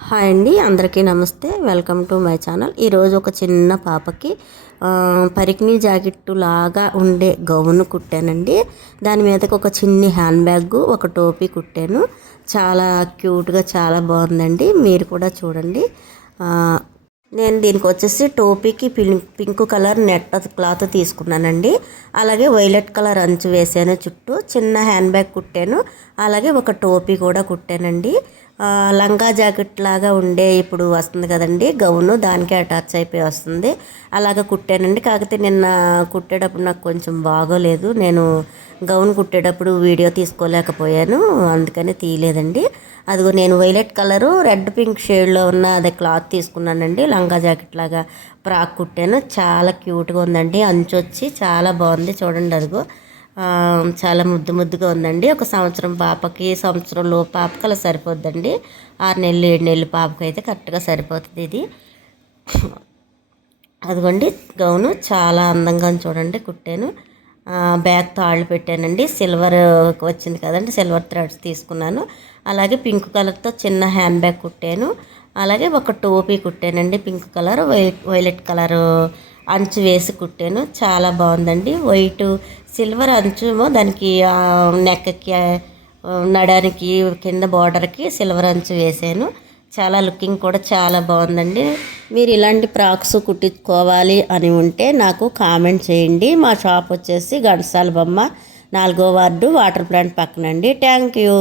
Hi అండి, అందరికీ నమస్తే. Welcome to my channel. ఈరోజు ఒక చిన్న పాపకి పరికిణీ జాకెట్టు లాగా ఉండే గౌను కుట్టానండి. దాని మీదకి ఒక చిన్ని హ్యాండ్ బ్యాగ్, ఒక టోపీ కుట్టాను. చాలా క్యూట్గా, చాలా బాగుందండి. మీరు కూడా చూడండి. నేను దీనికి వచ్చేసి టోపీకి పింక్ కలర్ నెట్ క్లాత్ తీసుకున్నానండి. అలాగే వైలెట్ కలర్ అంచు వేసాను. చుట్టూ చిన్న హ్యాండ్ బ్యాగ్ కుట్టాను. అలాగే ఒక టోపీ కూడా కుట్టానండి. లంగా జాకెట్ లాగా ఉండే ఇప్పుడు వస్తుంది కదండి గౌను, దానికే అటాచ్ అయిపోయి వస్తుంది. అలాగ కుట్టానండి. కాకపోతే నిన్న కుట్టేటప్పుడు నాకు కొంచెం బాగోలేదు. నేను గౌన్ కుట్టేటప్పుడు వీడియో తీసుకోలేకపోయాను, అందుకని తీయలేదండి. అదిగో నేను వైలెట్ కలరు రెడ్ పింక్ షేడ్లో ఉన్న అదే క్లాత్ తీసుకున్నానండి. లంగా జాకెట్ లాగా ఫ్రాక్ కుట్టాను. చాలా క్యూట్గా ఉందండి. అంచు వచ్చి చాలా బాగుంది చూడండి. అదిగో చాలా ముద్దు ముద్దుగా ఉందండి. ఒక సంవత్సరం పాపకి, సంవత్సరంలో పాపకి అలా సరిపోద్దండి. 6 నెలలు 7 నెలలు పాపకి అయితే కరెక్ట్గా సరిపోతుంది ఇది. అదిగోండి గౌను చాలా అందంగా చూడండి కుట్టాను. బ్యాక్ తాళ్ళు పెట్టానండి. సిల్వర్ వచ్చింది కదండి, సిల్వర్ థ్రెడ్స్ తీసుకున్నాను. అలాగే పింక్ కలర్తో చిన్న హ్యాండ్ బ్యాగ్ కుట్టాను. అలాగే ఒక టోపీ కుట్టానండి, పింక్ కలర్ వైలెట్ కలరు అంచు వేసి కుట్టాను. చాలా బాగుందండి. వైట్ సిల్వర్ అంచు దానికి నెక్కి, నడానికి, కింద బార్డర్కి సిల్వర్ అంచు వేసాను. చాలా లుకింగ్ కూడా చాలా బాగుందండి. మీరు ఇలాంటి ఫ్రాక్స్ కుట్టించుకోవాలి అని ఉంటే నాకు కామెంట్ చేయండి. మా షాప్ వచ్చేసి ఘంటసాల బొమ్మ, 4వ వార్డు, వాటర్ ప్లాంట్ పక్కనండి. Thank you.